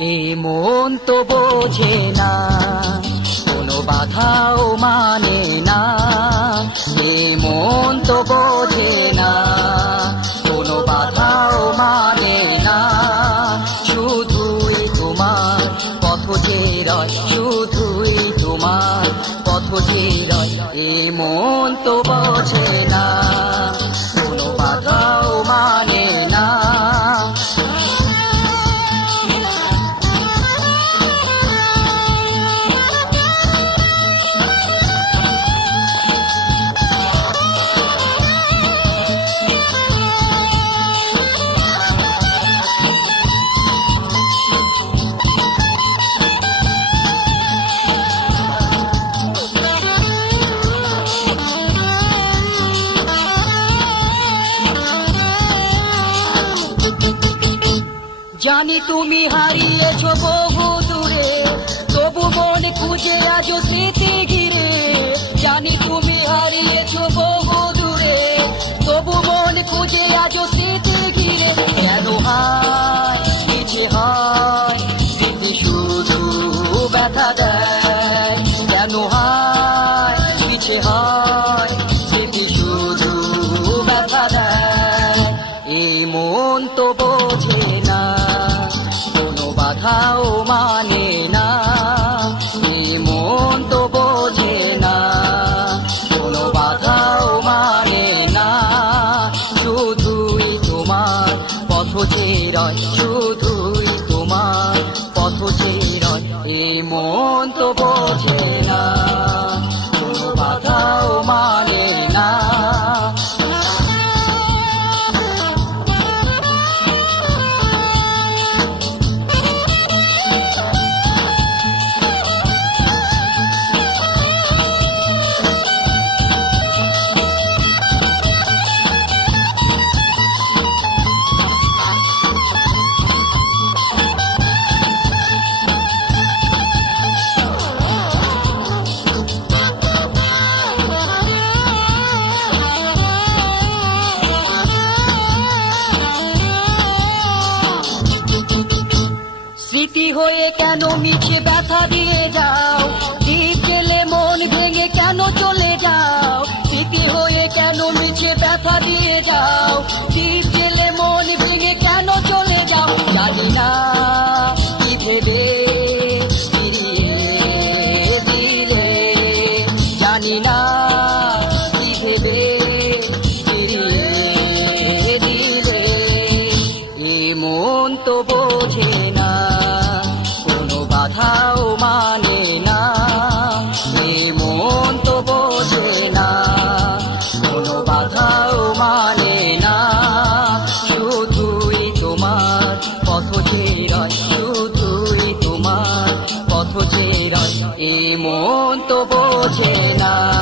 এ মন তো বোঝে না, কোনো বাধাও মানে না। এ মন তো বোঝে না, কোনো বাধাও মানে না। শুধুই তোমার পথ রয় শুধুই তোমার পথ রয় এ মন তো বোঝে না। জানি তুমি হারিয়েছ বহু দূরে, তবু মন খুঁজে আজ স্মৃতি ঘিরে। জানি তুমি হারিয়েছ বহু দূরে, তবু মন খুঁজে আজ স্মৃতি ঘিরে। কেন হায় হয়, স্মৃতি শুধু ব্যথা দেয়। কেন হায়, পিছে হয়, স্মৃতি শুধু ব্যথা দেয়। এই মন তো রয় শুধুই তোমার পথ রয় এই মন তো বোঝে না। স্মৃতি হয়ে কেন মিছে ব্যথা দিয়ে যাও? বিকেলে মন ভেঙে কেন চলে যাও? স্মৃতি হয়ে কেন মিছে ব্যথা দিয়ে যাও? বিকেলে মন ভেঙে কেন চলে যাও? জানি না কি ভেবে দিলে। জানি না দিলে। তো মন তো বোঝে না।